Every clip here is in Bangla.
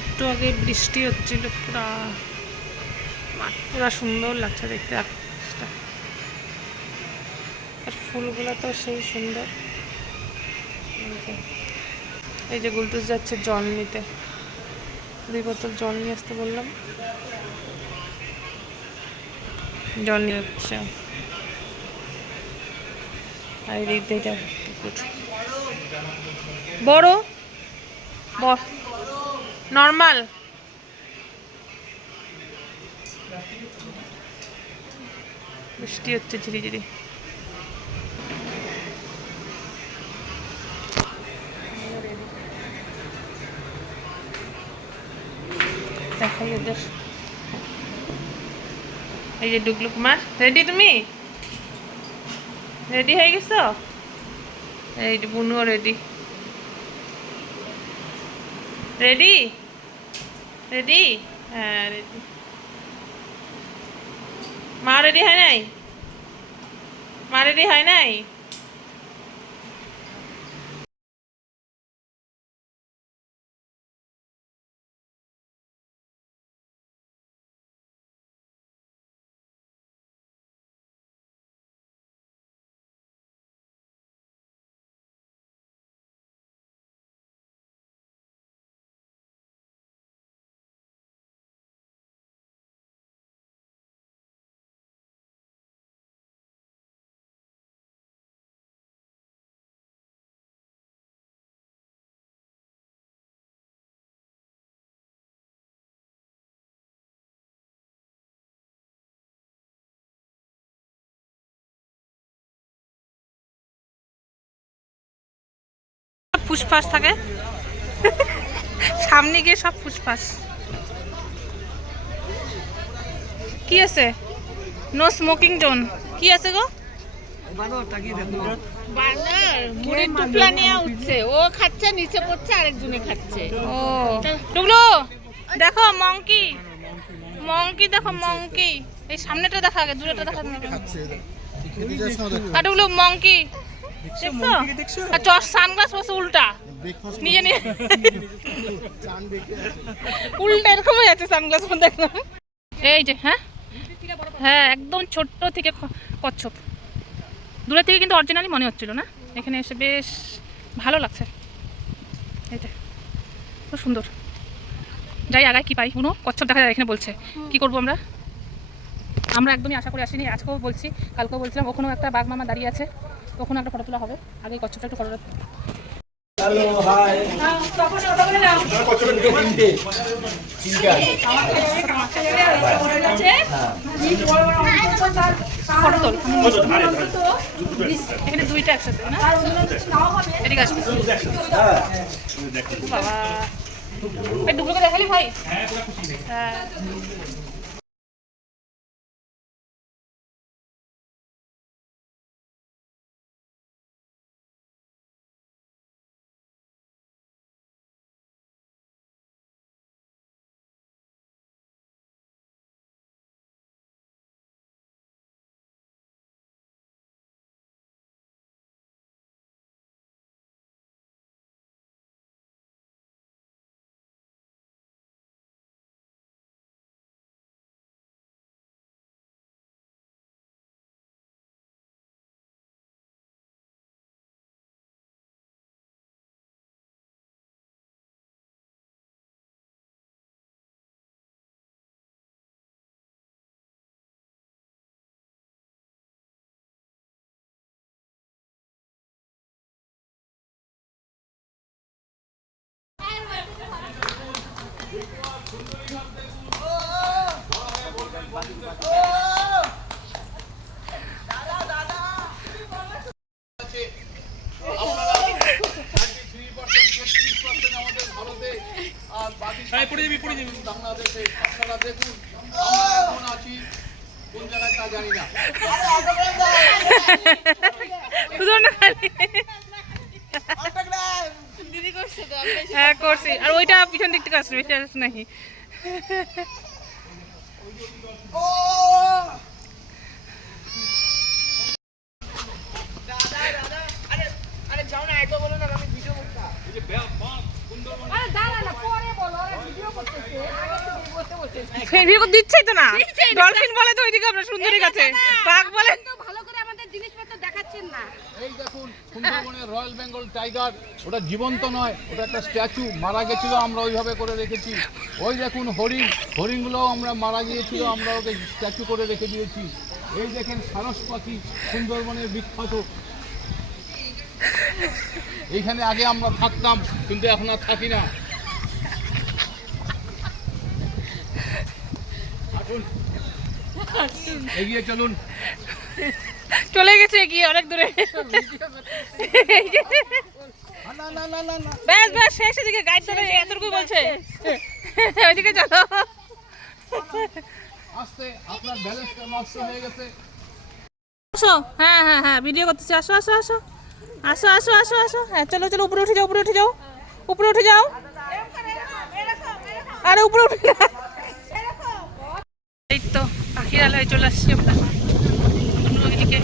একটু আগে বৃষ্টি হচ্ছিল, পুরা সুন্দর লাগছে দেখতে আকাশটা। আর ফুলগুলো তো সেই সুন্দর। এই যে গুলটুস যাচ্ছে জল নিতে, 2 বোতল জল নিয়ে আসতে বললাম, জল নিয়ে যাচ্ছে। আর এই দিক দিয়ে বড় নর্মাল। বৃষ্টি হচ্ছে ঝিরি ঝিরি। দেখাই ওদের। এই যে ডুগলু কুমার, রেডি? তুমি রেডি হয়ে গেছো? এই যে বুনুও রেডি। Ready ready? হ্যাঁ রেডি। মা রেডি হয় নাই? মা রেডি হয় নাই? ফুসফাস থাকে সামনে গিয়ে, সব ফুসফাস। কি আছে? No smoking zone. কি আছে গো? মুড়ির টুকলা নিয়ে উঠছে, ও খাচ্ছে, নিচে পড়ছে, আরেকজনে খাচ্ছে। ও টুকলু দেখো, মঙ্কি মঙ্কি দেখো, মঙ্কি। এই সামনেটা দেখা, আগে দূরেটা দেখা। আর টুকলু মঙ্কি দেখছো? আর চশ সানগ্লাস বসে উল্টা, নিজে নিয়ে উল্টা এরকম হয়ে যাচ্ছে সানগ্লাস দেখো। এই যে হ্যাঁ হ্যাঁ, একদম ছোট্ট থেকে কচ্ছপ। দূরে থেকে কিন্তু অরিজিনালি মনে হচ্ছিল না, এখানে এসে বেশ ভালো লাগছে। এইটা খুব সুন্দর। যাই আগায় কি পাই, কোনো কচ্ছপ দেখা যায় এখানে বলছে। কি করবো আমরা? আমরা একদমই আশা করে আসিনি। আজকেও বলছি, কালকেও বলছিলাম, ওখানেও একটা বাঘ মামা দাঁড়িয়ে আছে, ওখানে একটা ফটো তোলা হবে। আগে কচ্ছপটা একটু ফটো। Hello hi. এখানে 2টা একসাথে না? এদিকে আসবে বাবা। এই দুটোকে দেখালি ভাই? হ্যাঁ। বাংলাদেশে আপনারা দেখুন আমরা এখন আছি কোন জায়গায় তা জানি না। হ্যাঁ করছি, আর ওইটা পিছন দিক থেকে আসছে, বেশি আসছে নাকি? আরে দাঁড়া না, পরে বলো, ভিডিও ভিডিও দিচ্ছেই তো না, ডলফিন বলে তো ওইদিকে আপনার সুন্দরীর কাছে, বাঘ বলে। ভালো করে আমাদের জিনিসপত্র দেখাচ্ছেন না। এই দেখুন সুন্দরবনের রয়্যাল বেঙ্গল টাইগার, ওটা জীবন্ত নয়, ওটা একটা স্ট্যাচু, মারা গেছিল, আমরা ওইভাবে করে রেখেছি। ওই দেখুন হরিণ, হরিণগুলোও আমরা মারা গিয়েছিল, আমরা ওকে স্ট্যাচু করে রেখে দিয়েছি। এই দেখেন সারস পাখি, সুন্দরবনের বিখ্যাত। এইখানে আগে আমরা থাকতাম, কিন্তু এখন আর থাকি না। আসুন এগিয়ে চলুন। চলে গেছে এগিয়ে অনেক দূরে। না না না না না, ব্যাস ব্যাস শেষ, এদিকে গাইড ধরে এতটুকু বলছে, ওইদিকে চলো। আস্তে, আপনার ব্যালেন্সটা নষ্ট হয়ে গেছে। আসো, হ্যাঁ হ্যাঁ হ্যাঁ, ভিডিও করতেছি, আসো আসো আসো আসো আসো আসো আসো, হ্যাঁ চলো চলো, উপরে উঠে যাও, উপরে উঠে যাও, উপরে উঠে যাও, আরে উপরে উঠে না। এই তো পাখিরালয়ে চলে আসছি আমরা, ওইদিকে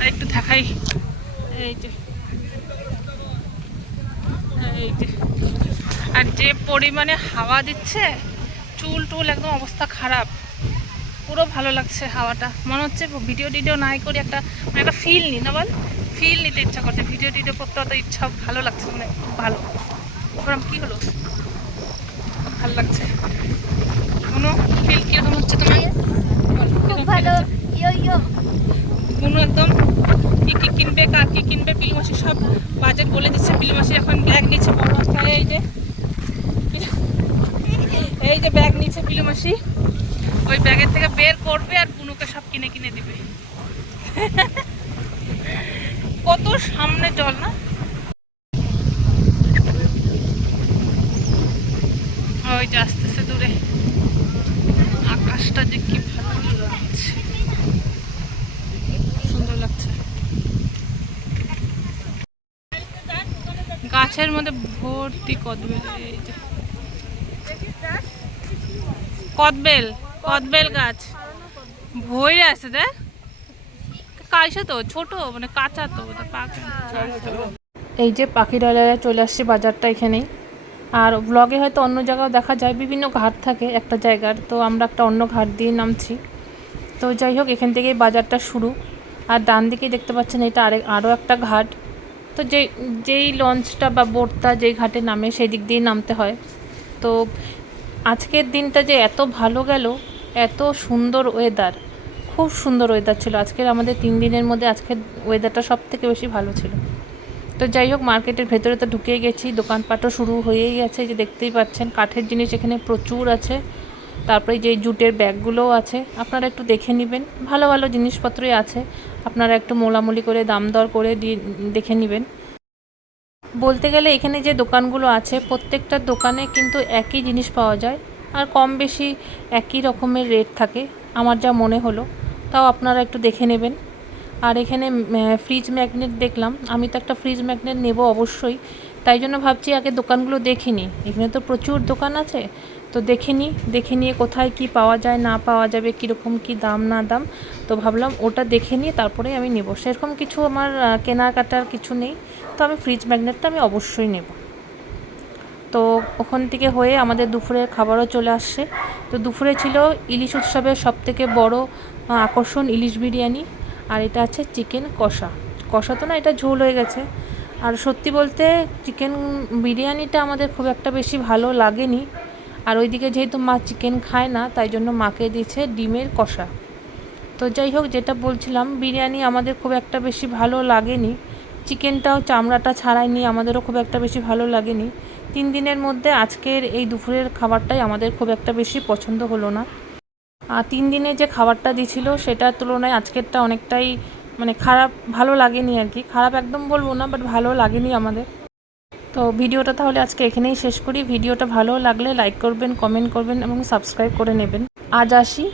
আর একটু দেখাই। এই যে এই যে, আর যে পরিমাণে হাওয়া দিচ্ছে, চুল টুল একদম অবস্থা খারাপ, পুরো ভালো লাগছে হাওয়াটা। মনে হচ্ছে ভিডিও টিডিও নাই করি, একটা মানে একটা ফিল নি না, বল ফিল নিতে ইচ্ছা করছে, ভিডিও টিডিও করতে অত ইচ্ছা, ভালো লাগছে, মানে খুব ভালো। ওরকম কি হলো, ভালো লাগছে। কোনো ফিল কীরকম হচ্ছে তোমার? খুব ভালো। ইয়ো ইয়ো। কোনো একদম কী কী কিনবে, কার কী কিনবে, পিলুমাসি সব বাজেট বলে দিচ্ছে। পিলুমাসি এখন ব্যাগ নিচ্ছে বড় একটা, এই যে ব্যাগ নিচ্ছে পিলুমাসি, ওই ব্যাগের থেকে বের করবে আর বুনুকে সব কিনে কিনে দিবে। কত সামনে জল না, ওই যে আসতেছে দূরে, আকাশটা যে কি ভালো লাগছে, সুন্দর লাগছে। গাছের মধ্যে ভর্তি কদবেল, এই যে কদবেল, কদবেল গাছ ভরে আছে, দেখ কাইসা তো ছোট, মানে কাঁচা তো, এই যে পাখিরালয়ে চলে আসছি, বাজারটা এখানেই। আর ব্লগে হয়তো অন্য জায়গাও দেখা যায়, বিভিন্ন ঘাট থাকে একটা জায়গার, তো আমরা একটা অন্য ঘাট দিয়ে নামছি। তো যাই হোক, এখান থেকেই বাজারটা শুরু। আর ডান দিকেই দেখতে পাচ্ছেন, এটা আরও একটা ঘাট। তো যেই লঞ্চটা বা বোটটা যেই ঘাটে নামে, সেই দিক দিয়েই নামতে হয়। তো আজকের দিনটা যে এত ভালো গেল, এত সুন্দর ওয়েদার, খুব সুন্দর ওয়েদার ছিল আজকের। আমাদের 3 দিনের মধ্যে আজকের ওয়েদারটা সব থেকে বেশি ভালো ছিল। তো যাই হোক, মার্কেটের ভেতরে তো ঢুকেই গেছি, দোকানপাটও শুরু হয়েই গেছে, যে দেখতেই পাচ্ছেন কাঠের জিনিস এখানে প্রচুর আছে। তারপরে যে জুটের ব্যাগগুলোও আছে, আপনারা একটু দেখে নেবেন, ভালো ভালো জিনিসপত্রই আছে, আপনারা একটু মোলামুলি করে দাম দর করে দেখে নেবেন। বলতে গেলে এখানে যে দোকানগুলো আছে, প্রত্যেকটা দোকানে কিন্তু একই জিনিস পাওয়া যায়, আর কম বেশি একই রকমের রেট থাকে আমার যা মনে হলো, তাও আপনারা একটু দেখে নেবেন। আর এখানে ফ্রিজ ম্যাগনেট দেখলাম, আমি তো একটা ফ্রিজ ম্যাগনেট নেব অবশ্যই, তাই জন্য ভাবছি আগে দোকানগুলো দেখে নিই। এখানে তো প্রচুর দোকান আছে, তো দেখে নিয়ে কোথায় কি পাওয়া যায় না পাওয়া যাবে, কীরকম কি দাম না দাম, তো ভাবলাম ওটা দেখে নিয়ে তারপরে আমি নেব। সেরকম কিছু আমার কেনাকাটার কিছু নেই, তো আমি ফ্রিজ ম্যাগনেটটা আমি অবশ্যই নেব। তো ওখান থেকে হয়ে আমাদের দুপুরের খাবারও চলে আসছে। তো দুপুরে ছিল ইলিশ উৎসবের সবথেকে বড় আকর্ষণ ইলিশ বিরিয়ানি, আর এটা আছে চিকেন কষা। কষা তো না, এটা ঝোল হয়ে গেছে। আর সত্যি বলতে চিকেন বিরিয়ানিটা আমাদের খুব একটা বেশি ভালো লাগেনি, আর ওইদিকে যেহেতু মা চিকেন খায় না, তাই জন্য মাকে দিয়েছে ডিমের কষা। তো যাই হোক, যেটা বলছিলাম, বিরিয়ানি আমাদের খুব একটা বেশি ভালো লাগেনি, চিকেনটাও চামড়াটা ছাড়াইনি, আমাদেরও খুব একটা বেশি ভালো লাগেনি। 3 দিনের মধ্যে আজকের এই দুপুরের খাবারটাই আমাদের খুব একটা বেশি পছন্দ হলো না। আর 3 দিনে যে খাবারটা দিয়েছিল, সেটার তুলনায় আজকেরটা অনেকটাই মানে খারাপ, ভালো লাগেনি আর কি। খারাপ একদম বলবো না, বাট ভালো লাগেনি আমাদের। তো ভিডিওটা তাহলে আজকে এখানেই শেষ করি। ভিডিওটা ভালো লাগলে লাইক করবেন, কমেন্ট করবেন এবং সাবস্ক্রাইব করে নেবেন। আজ আসি।